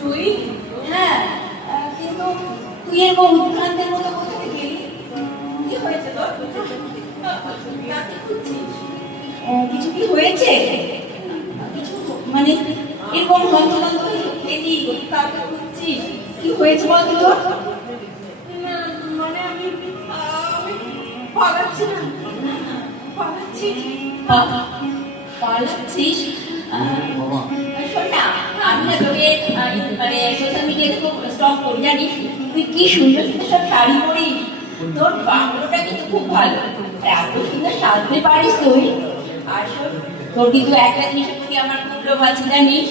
তুই? হ্যাঁ, কিন্তু তুই এরকম উদ্ভ্রান্তের মতো কোথায় গেলি? কি হয়েছে তোর? কাকে খুঁজছিস? কিছু কি হয়েছে? কিছু মানে এরকম হন্তদন্ত গেলি, কাকে খুঁজছিস? কি হয়েছে বলতো তোর? না, মানে আমি পালাচ্ছি না, পালাচ্ছি। পালাচ্ছিস? শোন না, আমি না তোকে মানে সোশ্যাল মিডিয়াতে খুব স্টক করি, জানিস? তুই কি সুন্দর সুন্দর সব শাড়ি পরিস, তোর বাংলোটা কিন্তু খুব ভালো, এত সুন্দর সাজতে পারিস তুই। আর শোন, তোর কিন্তু একটা জিনিসের প্রতি আমার খুব লোভ আছে, জানিস?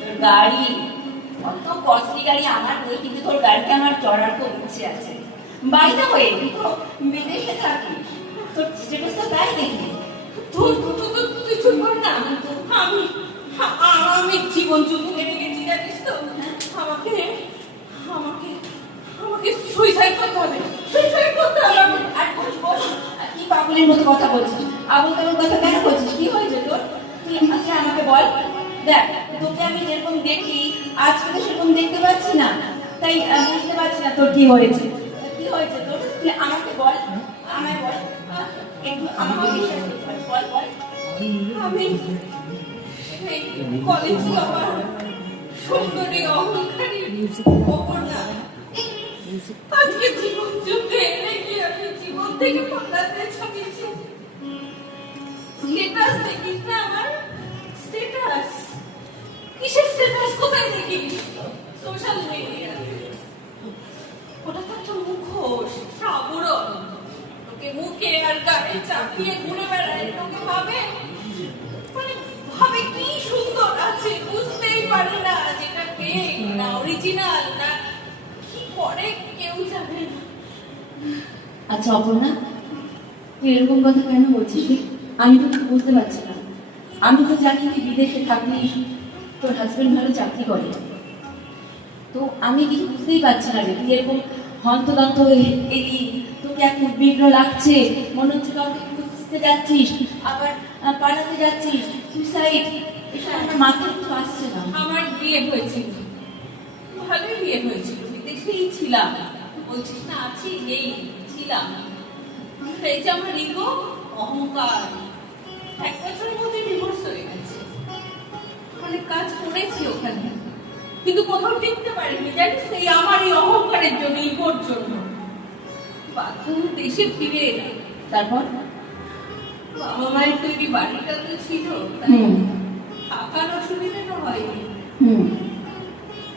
তোর গাড়ি, অত কস্টলি গাড়ি আমার নেই, কিন্তু তোর গাড়িতে আমার চড়ার খুব ইচ্ছে আছে। বাইরে হয়ে তুই তো বিদেশে থাকিস, তোর স্টেটাস তো তাই দেখি। তুই চুপ কর না। আমি জীবন যুদ্ধ হেরে গেছি, জানিস তো? আমাকে আমাকে আমাকে সুইসাইড করতে হবে, সুইসাইড করতে হবে। আর বলিস বল, কি পাগলের মতো কথা বলছিস? আবল তাবল কথা কেন বলছিস? কি হয়েছে তোর? তুই আচ্ছা আমাকে বল। দেখ, তোকে আমি যেরকম দেখি আজকে তো সেরকম দেখতে পাচ্ছি না, তাই বুঝতে পারছি না তোর কি হয়েছে। কি হয়েছে তোর? তুই আমাকে বল, আমায় বল, একটু আমাকে বিশ্বাস করতে পারিস, বল বল। আমি সেই কলেজ আমার সুন্দরী অহংকারী ওপর না, আজকে জীবন যুদ্ধে এনে গিয়ে আমি জীবন থেকে পালাতে চাইছি। স্টেটাস দেখিস না আমার? স্টেটাস কিসের স্টেটাস? কোথায় দেখিস? Social media. ওটা তো একটা মুখোশ, আবরণ। তোকে মুখে আর গায়ে চাপিয়ে ঘুরে বেড়ায়, তোকে ভাবে মানে ভাবে কি সুন্দর আছে, বুঝতেই পারে না যেটা ফেক না অরিজিনাল না কি করে কেউ জানে না। আচ্ছা অপর্ণা, তুই এরকম কথা কেন বলছিস? আমি তো কিছু বুঝতে পারছি না। আমি তো জানি তুই বিদেশে থাকলিস, তোর হাজবেন্ড ভালো চাকরি করে, তো আমি কিছু বুঝতেই পারছি না রে। তুই এরকম হন্তদন্ত হয়ে এলি, তোকে এক উদ্বিগ্ন লাগছে, মনে হচ্ছে কাউকে খুঁজতে যাচ্ছিস, আবার পালাতে যাচ্ছিস, সুইসাইড, এটা আমার মাথায় কিছু আসছে না। আমার বিয়ে হয়েছিল, ভালোই বিয়ে হয়েছিল, বিদেশেই ছিলাম। বলছিস না আছি? নেই, ছিলাম। এই যে আমার ইগো, অহংকার, 1 বছরের মধ্যে ডিভোর্স হয়ে গেছে। অনেক কাজ করেছি ওখানে, কিন্তু কোথাও টিকতে পারিনি, জানিস? এই আমার এই অহংকারের জন্য, ইগোর জন্য বাধ্য হয়ে দেশে ফিরে এলাম। তারপর বাবা মায়ের তৈরি বাড়িটা তো ছিল, তাই থাকার অসুবিধাটা হয়নি,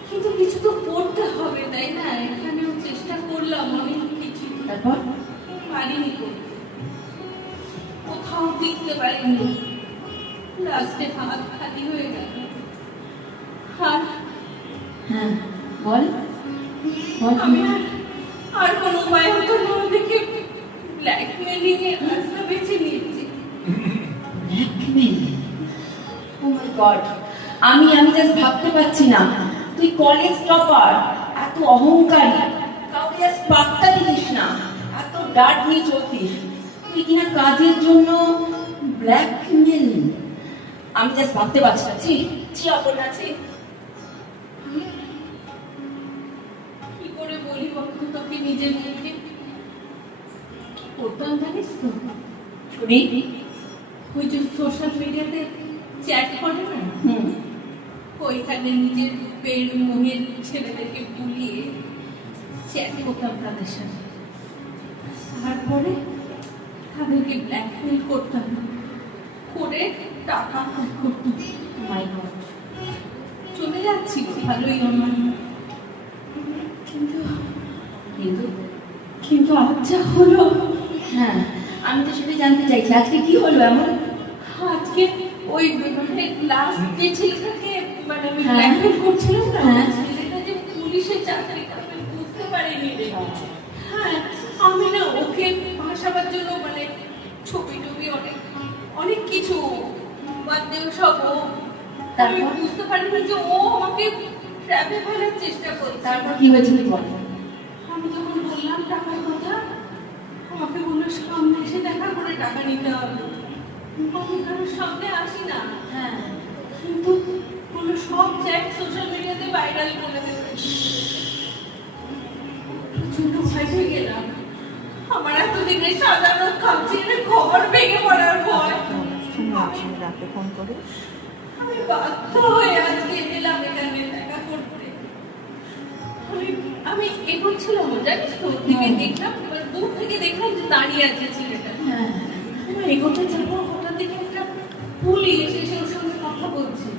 কিন্তু কিছু তো করতে হবে, তাই না? এখানেও চেষ্টা করলাম অনেক কিছু, তারপর পারিনি করতে, কোথাও টিকতে পারিনি। লাস্টে হাত খালি হয়ে গেল। আর হ্যাঁ বল বল। আমি আর কোনো উপায় হতো না দেখে ব্ল্যাকমেলিং এর রাস্তা বেছে নিয়েছি। ব্ল্যাকমেল? ও মাই গড, আমি জাস্ট ভাবতে পারছি না। তুই কলেজ টপার, এত অহংকারী, কাউকে জাস্ট পাত্তা দিতিস না, এত ডার্ট নিয়ে চলতিস, তুই কিনা কাজের জন্য ব্ল্যাকমেল। আমি জাস্ট ভাবতে পারছি না। ছি অপর্ণা, ছি। কি করে বলি বলতো তোকে নিজের মুখে? করতাম জানিস তো, শুনি। ওই যে সোশ্যাল মিডিয়াতে চ্যাট করে না, ওইখানে নিজের রূপের মোহের ছেলেদেরকে ভুলিয়ে চ্যাট করতাম তাদের সাথে, তারপরে তাদেরকে ব্ল্যাকমেল করতাম, করে টাকা আয় করতাম। মাই গড, চলে যাচ্ছিল ভালোই আমার, কিন্তু কিন্তু কিন্তু আজ যা হলো। হ্যাঁ, আমি তো সেটাই জানতে চাইছি, আজকে কি হলো এমন? আজকে ওই মানে লাস্ট যে ছেলেটাকে মানে আমি হ্যাঁ। ব্ল্যাকমেল করছিলাম না, হ্যাঁ। ছেলেটা যে পুলিশে চাকরি করে বুঝতে পারিনি রে। হ্যাঁ, আমি না ওকে ভাসাবার জন্য মানে ছবি টবি অনেক অনেক কিছু বাদ দিয়ে সব আমি বুঝতে পারিনি যে ও আমাকে ট্র্যাপে ফেলার চেষ্টা করছে। তারপর কি হয়েছে তুই বল। আমি যখন বললাম টাকার কথা, আমাকে বললো সামনে এসে দেখা করে টাকা নিতে হবে। আমি কারোর সামনে আসি না, হ্যাঁ, কিন্তু বললো সব চ্যাট সোশ্যাল মিডিয়াতে ভাইরাল করে দেবে। প্রচন্ড ভয় পেয়ে গেলাম। আমার এতদিনের সাজানো খামচিনের খবর ভেঙে পড়ার ভয়। ফোন করে আমি বাধ্য হয়ে আজকে এলাম এখানে দেখা করতে। আমি এগোচ্ছিলাম, জানিস তো, ওর দিকে দেখলাম, এবার দূর থেকে দেখলাম যে দাঁড়িয়ে আছে ছেলেটা। আমার এগোতে যাবো, হঠাৎ দেখে একটা পুলিশ এসে ওর সঙ্গে কথা বলছে।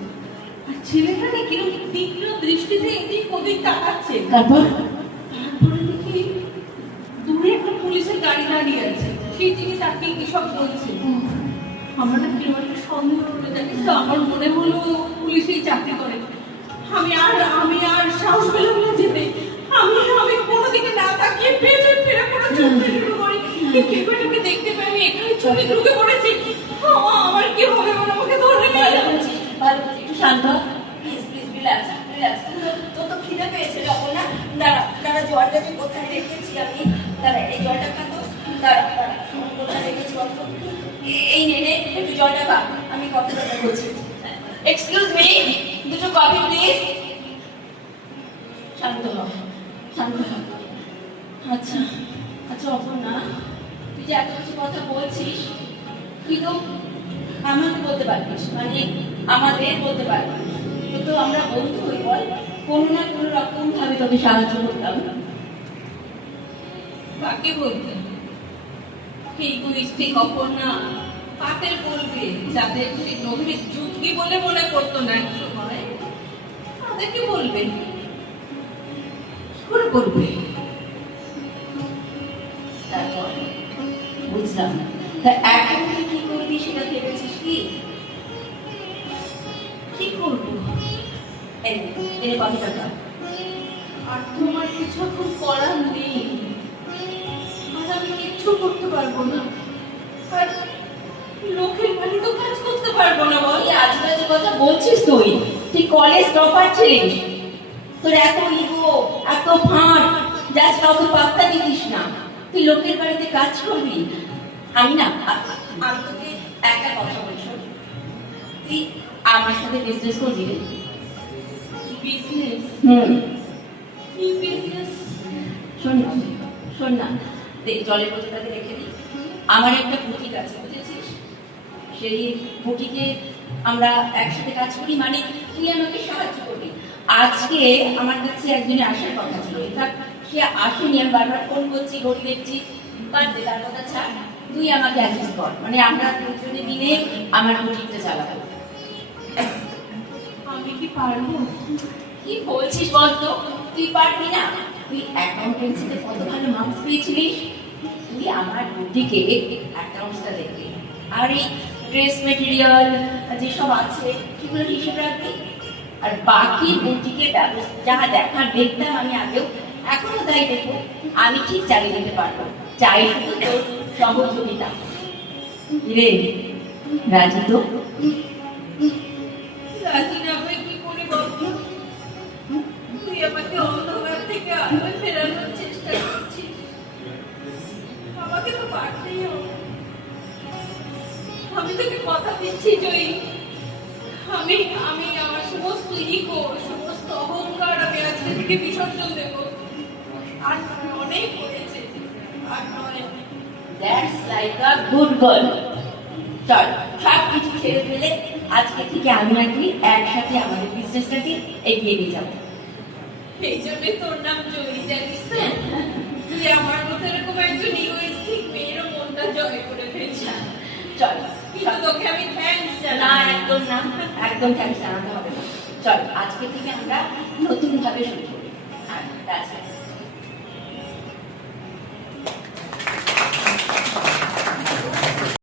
আর ছেলেটা না কিরকম তীক্ষ্ণ দৃষ্টিতে এদিক ওদিক তাকাচ্ছে। তারপর তারপরে দেখি দূরে একটা পুলিশের গাড়ি দাঁড়িয়ে আছে, সেই দিকে তাকিয়ে কি সব বলছে। আমার না কিরকম একটা সন্দেহ হলো, জানিস তো, আমার মনে হলো পুলিশেই চাকরি করে। আমি আর সাহস পেলাম না যেতে। আমি কোনো দিকে না তাকিয়ে পেছন ফিরে পুরো ছুটতে শুরু করি। ক্যামেরাকে দেখতে পাই আমি এখানে ছবি ঢুকে পড়েছি। আমার কি হবে, ওরা আমাকে ধরে নিয়ে ভালো যাবে। বলছিস, ভালো বলছিস, একটু শান্ত প্লিজ প্লিজ রিল্যাক্স রিল্যাক্স। তোর তো খিদে পেয়েছে যখন না, দাঁড়া দাঁড়া, জলটা যে কোথায় রেখেছি আমি, দাঁড়া এই জলটা খাতো, দাঁড়া দাঁড়া, কোথায় রেখেছি বলতো, এই নে নে একটু জলটা খা, আমি কথা বলছি। এক্সকিউজ মি, দুটো কফি প্লিজ। শান্ত হ, শান্ত হ। আচ্ছা আচ্ছা, অপর্ণা, তুই যে এত কিছু কথা বলছিস, তুই তো আমাকে বলতে পারবিস, মানে আমাদের বলতে পারবিস। তো আমরা বন্ধু হই, বল, কোনো না কোনো রকম ভাবে তোকে সাহায্য করতাম। কাকে বলতে? এই কুইস্টি কখন না কাদের বলবে, যাদের সেই গভীর যুক্তি বলে মনে করতো না এক সময়, তাদেরকে বলবে। কি করে বলবে? তারপর বুঝলাম, তা এখন তুই কি করবি সেটা ভেবেছিস কি? কি করবো? এনে কথাটা কর। আর তো আমার কিছু এখন করার নেই, আর আমি কিচ্ছু করতে পারবো না। আর লোকের বাড়ি তো কাজ করতে পারবো না, বল। এই আজেবাজে কথা বলছিস তুই? তুই কলেজ টপার ছিলিস, তোর এত ইগো, এত ফাঁট, জাস্ট কাউকে পাত্তা দিতিস না, তুই লোকের বাড়িতে কাজ করবি? আমি না, আমি তোকে একটা কথা বলছি, তুই আমার সাথে বিজনেস করবি রে? বিজনেস? কি বিজনেস? শোন না, শোন না, দেখ জলের বোতলটাকে রেখে দিই। আমার একটা বুটিক আছে, বুঝেছিস? সেই বুটিকে আমরা একসাথে কাজ করি, মানে তুই আমাকে সাহায্য করবি। আজকে আমার কাছে একজনের আসার কথা ছিল, সে আসেনি, আমি বারবার ফোন করছি, ঘড়ি দেখছি, বাদ দে, তার কথা ছাড়, তুই আমাকে অ্যাসিস্ট কর, মানে আমরা দুজনে মিলে আমার বুটিকটা চালাবো। আমি কি পারবো? কি বলছিস বলতো? তুই পারবি না? তুই অ্যাকাউন্টেন্সিতে কত ভালো মার্কস পেয়েছিলিস, তুই আমার বুটিকে অ্যাকাউন্টসটা দেখবি, আর এই ড্রেস মেটেরিয়াল যেসব আছে সেগুলো হিসেব রাখবি, আর বাকি বুটিকে যা দেখার দেখতাম আমি আগেও, এখনো তাই দেখবো, আমি ঠিক চালিয়ে দিতে পারবো, চাই শুধু তোর সহযোগিতা। রে রাজি তো? রাজি না হয়ে কি করে বলতো? তুই আমাকে অন্ধকার থেকে আলোয় ফেরানোর চেষ্টা করছিস, আমাকে তো পারতেই হবে। আমি তোকে কথা দিচ্ছি জয়ী, আমি আমি আমার সমস্ত ইগো, সমস্ত অহংকার আমি আজকে থেকে বিসর্জন দেব। আর নয়, অনেক হয়েছে, আর নয়। That's like a good girl. চল, সব কিছু ছেড়ে ফেলে আজকে থেকে আমি আর তুই একসাথে আমাদের বিজনেসটাকে এগিয়ে নিয়ে যাবো। এই জন্যই তোর নাম জয়ী, জানিস তো? তুই আমার মতো এরকম একজন ইগোইস্টিক মেয়েরও মনটা জয় করে ফেলছিস। চল, কিন্তু তোকে আমি থ্যাঙ্কস না জানাই। একদম না, একদম থ্যাঙ্কস জানাতে হবে না। চল, আজকে থেকে আমরা নতুন ভাবে শুরু করি। হ্যাঁ, that's it.